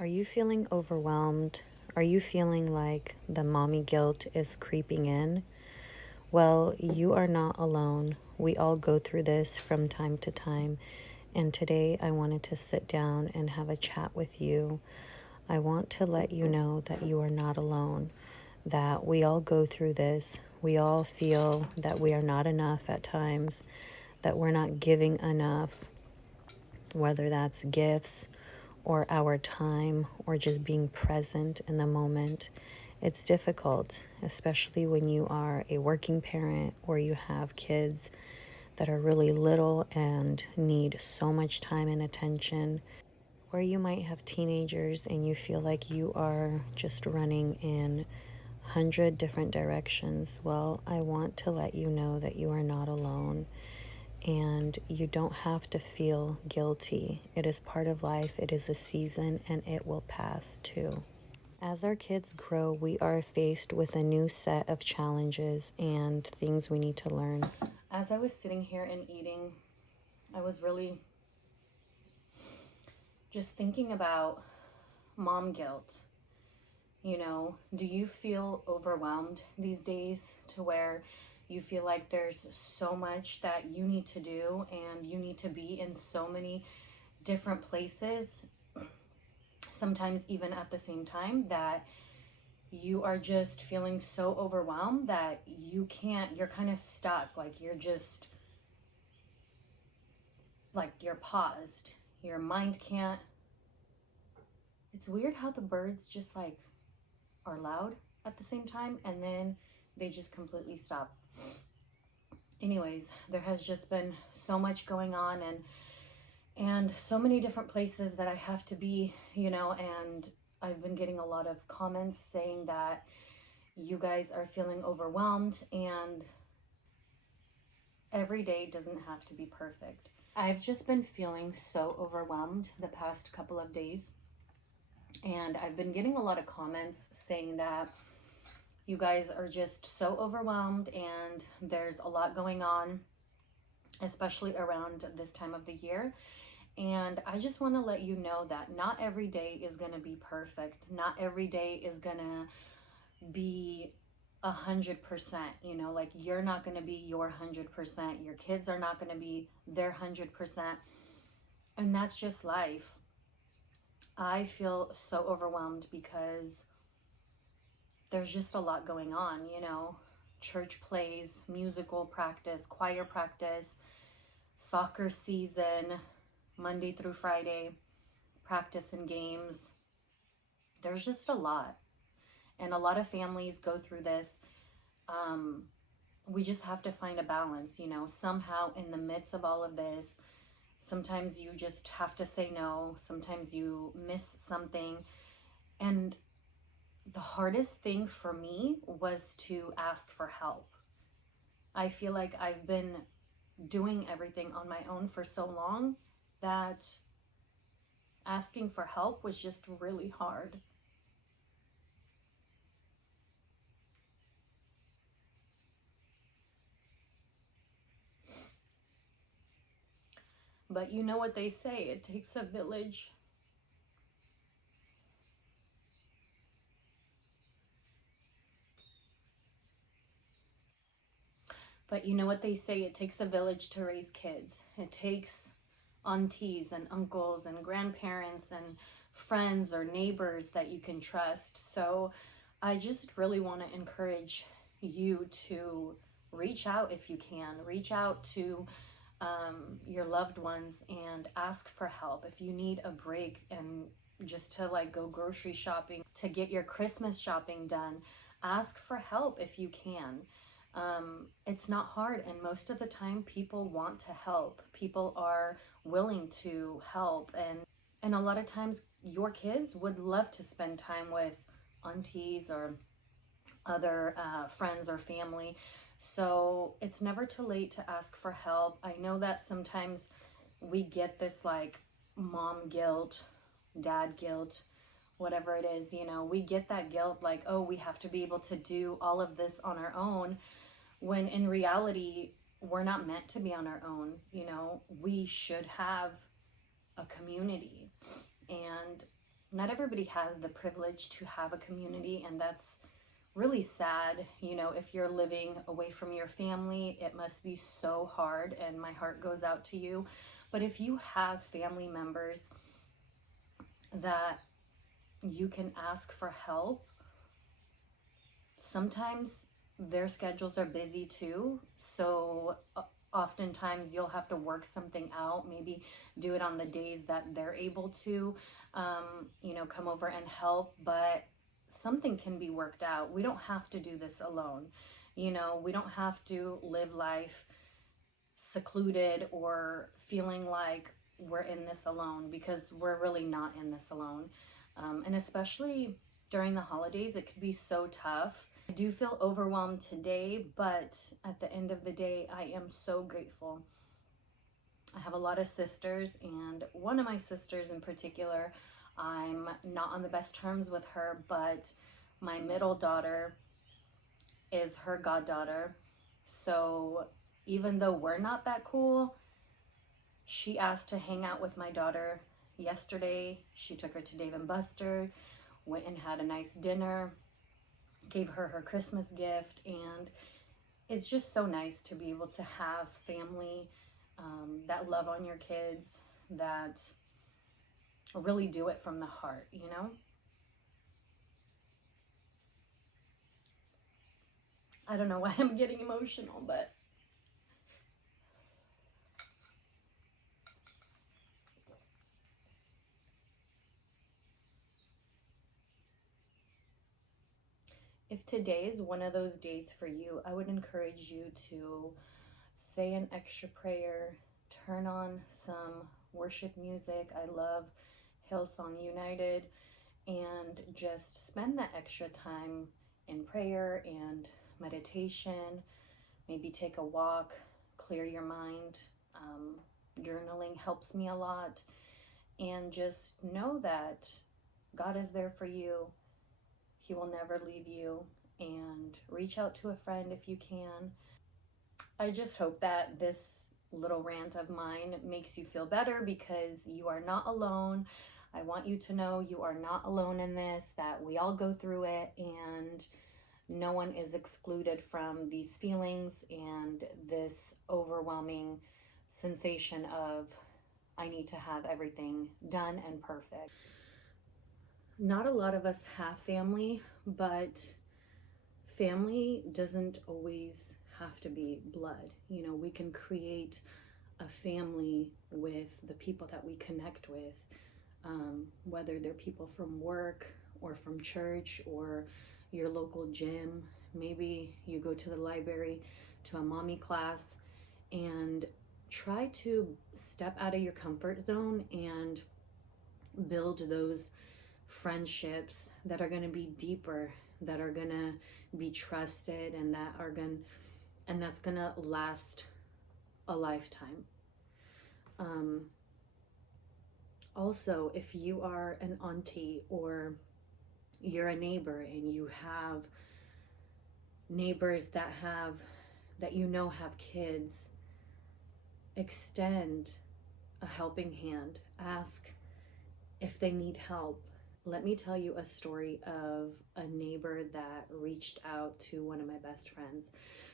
Are you feeling overwhelmed? Are you feeling like the mommy guilt is creeping in? Well, you are not alone. We all go through this from time to time. And today I wanted to sit down and have a chat with you. I want to let you know that you are not alone, that we all go through this. We all feel that we are not enough at times, that we're not giving enough, whether that's gifts or our time or just being present in the moment. It's difficult, especially when you are a working parent or you have kids that are really little and need so much time and attention, or you might have teenagers and you feel like you are just running in 100 different directions. Well, I want to let you know that you are not alone. And you don't have to feel guilty. It is part of life, it is a season, and it will pass too. As our kids grow, we are faced with a new set of challenges and things we need to learn. As I was sitting here and eating, I was really just thinking about mom guilt. You know, do you feel overwhelmed these days to where you feel like there's so much that you need to do and you need to be in so many different places, sometimes even at the same time, that you are just feeling so overwhelmed that you're kind of stuck, like you're just, like you're paused. Your mind can't. It's weird how the birds just like are loud at the same time and then they just completely stop. Anyways, there has just been so much going on and so many different places that I have to be, and I've been getting a lot of comments saying that you guys are feeling overwhelmed and every day doesn't have to be perfect. I've just been feeling so overwhelmed the past couple of days, and I've been getting a lot of comments saying that you guys are just so overwhelmed and there's a lot going on, especially around this time of the year. And I just want to let you know that not every day is going to be perfect. Not every day is going to be 100%. Like you're not going to be your 100%. Your kids are not going to be their 100%. And that's just life. I feel so overwhelmed because there's just a lot going on, church plays, musical practice, choir practice, soccer season, Monday through Friday, practice and games. There's just a lot. And a lot of families go through this. We just have to find a balance, somehow in the midst of all of this. Sometimes you just have to say no. Sometimes you miss something. And the hardest thing for me was to ask for help. I feel like I've been doing everything on my own for so long that asking for help was just really hard. But you know what they say, it takes a village. But you know what they say, it takes a village to raise kids. It takes aunties and uncles and grandparents and friends or neighbors that you can trust. So I just really want to encourage you to reach out if you can. Reach out to your loved ones and ask for help. If you need a break and just to like go grocery shopping, to get your Christmas shopping done, ask for help if you can. It's not hard, and most of the time people want to help. People are willing to help, and a lot of times your kids would love to spend time with aunties or other friends or family. So it's never too late to ask for help. I know that sometimes we get this like mom guilt, dad guilt, whatever it is, we get that guilt like, oh, we have to be able to do all of this on our own, when in reality, we're not meant to be on our own. We should have a community. And not everybody has the privilege to have a community, and that's really sad. You know, if you're living away from your family, it must be so hard, and my heart goes out to you. But if you have family members that you can ask for help, sometimes their schedules are busy too. So oftentimes you'll have to work something out, maybe do it on the days that they're able to, you know, come over and help. But something can be worked out. We don't have to do this alone. You know, we don't have to live life secluded or feeling like we're in this alone, because we're really not in this alone. And especially during the holidays, it could be so tough. I do feel overwhelmed today, but at the end of the day, I am so grateful. I have a lot of sisters, and one of my sisters in particular, I'm not on the best terms with her, but my middle daughter is her goddaughter. So even though we're not that cool, she asked to hang out with my daughter yesterday. She took her to Dave & Buster, went and had a nice dinner, gave her her Christmas gift, and it's just so nice to be able to have family that love on your kids, that really do it from the heart, you know? I don't know why I'm getting emotional, but if today is one of those days for you, I would encourage you to say an extra prayer, turn on some worship music. I love Hillsong United, and just spend that extra time in prayer and meditation. Maybe take a walk, clear your mind. Journaling helps me a lot. And just know that God is there for you. He will never leave you. And reach out to a friend if you can. I just hope that this little rant of mine makes you feel better, because you are not alone. I want you to know you are not alone in this, that we all go through it, and no one is excluded from these feelings and this overwhelming sensation of, I need to have everything done and perfect. Not a lot of us have family, but family doesn't always have to be blood. You know, we can create a family with the people that we connect with, whether they're people from work or from church or your local gym. Maybe you go to the library, to a mommy class, and try to step out of your comfort zone and build those friendships that are going to be deeper, that are going to be trusted, and that's going to last a lifetime. Also, if you are an auntie or you're a neighbor and you have neighbors that you know have kids, extend a helping hand. Ask if they need help. Let me tell you a story of a neighbor that reached out to one of my best friends.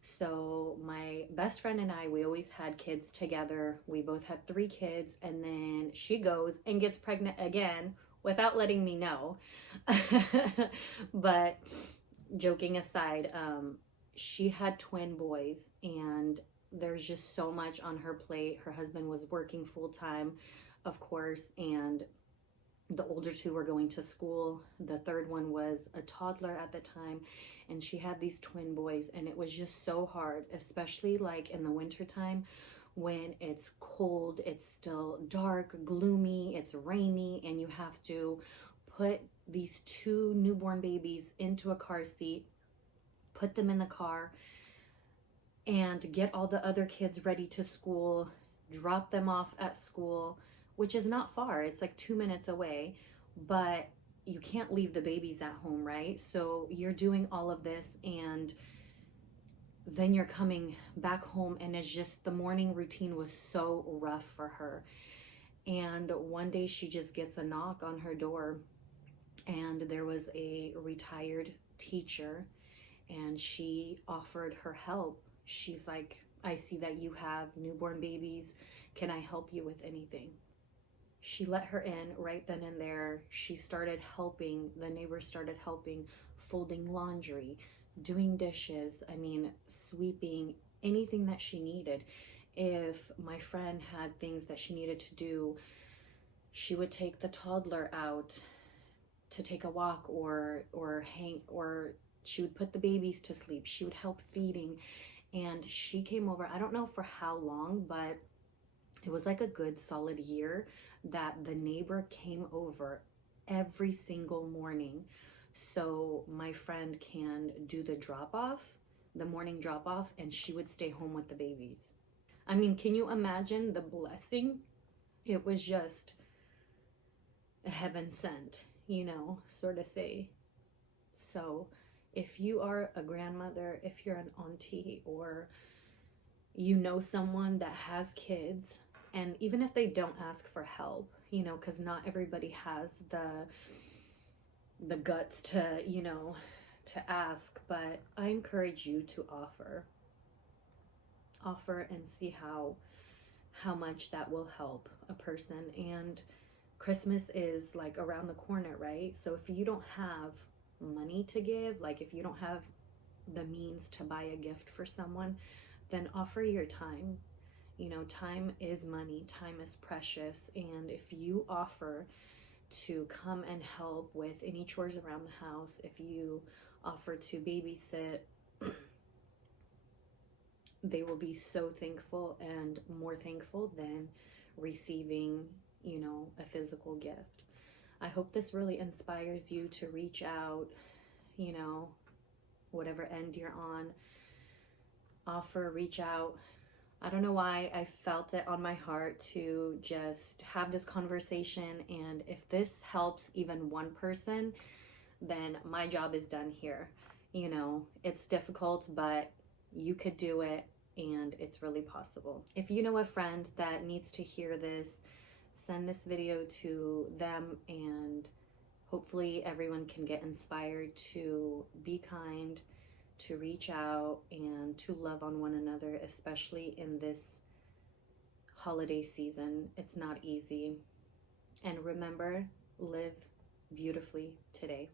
So my best friend and I, we always had kids together. We both had 3 kids, and then she goes and gets pregnant again without letting me know. But joking aside, she had twin boys, and there's just so much on her plate. Her husband was working full time, of course, and the older 2 were going to school. The third one was a toddler at the time, and she had these twin boys, and it was just so hard, especially like in the wintertime when it's cold, it's still dark, gloomy, it's rainy, and you have to put these 2 newborn babies into a car seat, put them in the car, and get all the other kids ready to school, drop them off at school, which is not far. It's like 2 minutes away, but you can't leave the babies at home, right? So you're doing all of this, and then you're coming back home, and it's just, the morning routine was so rough for her. And one day she just gets a knock on her door, and there was a retired teacher, and she offered her help. She's like, I see that you have newborn babies. Can I help you with anything? She let her in right then and there. She started helping. The neighbors started helping, folding laundry, doing dishes, I mean, sweeping, anything that she needed. If my friend had things that she needed to do, she would take the toddler out to take a walk, or she would put the babies to sleep. She would help feeding. And she came over, I don't know for how long, but it was like a good solid year that the neighbor came over every single morning so my friend can do the drop off, the morning drop off, and she would stay home with the babies. I mean, can you imagine the blessing? It was just heaven sent, sort of say. So if you are a grandmother, if you're an auntie, or you know someone that has kids, and even if they don't ask for help, because not everybody has the guts to, to ask, but I encourage you to offer and see how much that will help a person. And Christmas is like around the corner, right? So if you don't have money to give, like if you don't have the means to buy a gift for someone, then offer your time. Time is money, time is precious. And if you offer to come and help with any chores around the house, if you offer to babysit, they will be so thankful, and more thankful than receiving, a physical gift. I hope this really inspires you to reach out, you know, whatever end you're on. Offer, reach out. I don't know why I felt it on my heart to just have this conversation. And if this helps even one person, then my job is done here. It's difficult, but you could do it, and it's really possible. If you know a friend that needs to hear this, send this video to them, and hopefully everyone can get inspired to be kind, to reach out, and to love on one another, especially in this holiday season. It's not easy. And remember, live beautifully today.